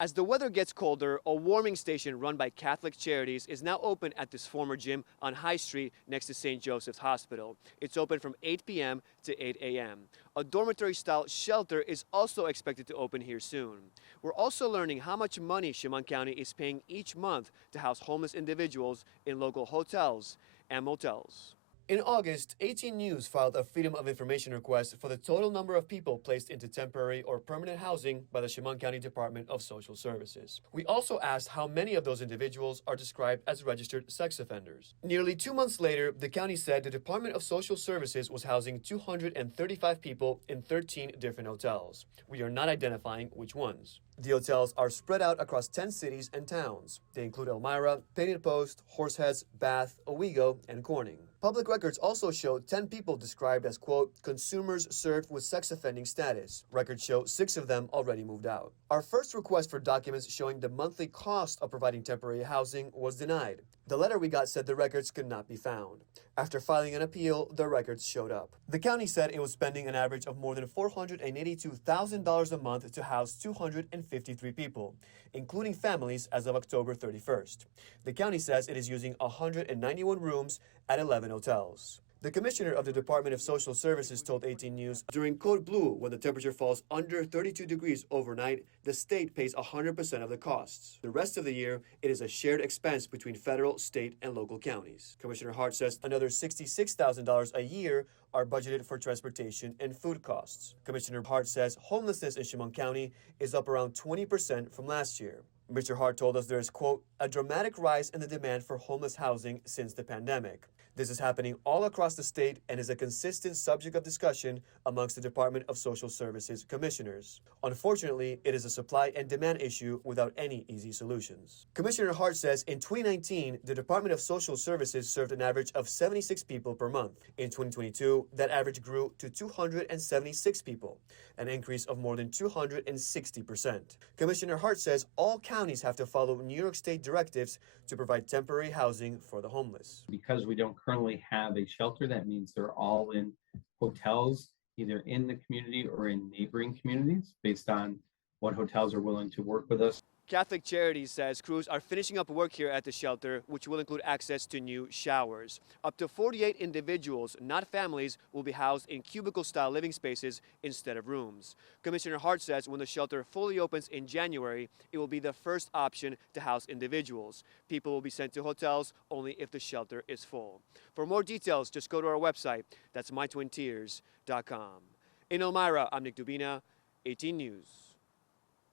As the weather gets colder, a warming station run by Catholic Charities is now open at this former gym on High Street next to St. Joseph's Hospital. It's open from 8 p.m. to 8 a.m. A dormitory-style shelter is also expected to open here soon. We're also learning how much money Chemung County is paying each month to house homeless individuals in local hotels and motels. In August, 18 News filed a Freedom of Information request for the total number of people placed into temporary or permanent housing by the Chemung County Department of Social Services. We also asked how many of those individuals are described as registered sex offenders. Nearly 2 months later, the county said the Department of Social Services was housing 235 people in 13 different hotels. We are not identifying which ones. The hotels are spread out across 10 cities and towns. They include Elmira, Painted Post, Horseheads, Bath, Owego, and Corning. Public records also show 10 people described as, quote, consumers served with sex offending status. Records show 6 of them already moved out. Our first request for documents showing the monthly cost of providing temporary housing was denied. The letter we got said the records could not be found. After filing an appeal, the records showed up. The county said it was spending an average of more than $482,000 a month to house 253 people, including families as of October 31st. The county says it is using 191 rooms at 11 hotels. The commissioner of the Department of Social Services told 18 News, during Code Blue, when the temperature falls under 32 degrees overnight, the state pays 100% of the costs. The rest of the year, it is a shared expense between federal, state, and local counties. Commissioner Hart says another $66,000 a year are budgeted for transportation and food costs. Commissioner Hart says homelessness in Chemung County is up around 20% from last year. Mr. Hart told us there is, quote, a dramatic rise in the demand for homeless housing since the pandemic. This is happening all across the state and is a consistent subject of discussion amongst the Department of Social Services commissioners. Unfortunately, it is a supply and demand issue without any easy solutions. Commissioner Hart says in 2019, the Department of Social Services served an average of 76 people per month. In 2022, that average grew to 276 people, an increase of more than 260%. Commissioner Hart says all counties have to follow New York State directives to provide temporary housing for the homeless. Because we don't currently have a shelter, that means they're all in hotels, either in the community or in neighboring communities, based on what hotels are willing to work with us. Catholic Charities says crews are finishing up work here at the shelter, which will include access to new showers. Up to 48 individuals, not families, will be housed in cubicle-style living spaces instead of rooms. Commissioner Hart says when the shelter fully opens in January, it will be the first option to house individuals. People will be sent to hotels only if the shelter is full. For more details, just go to our website. That's mytwintears.com. In Elmira, I'm Nick Dubina, 18 News.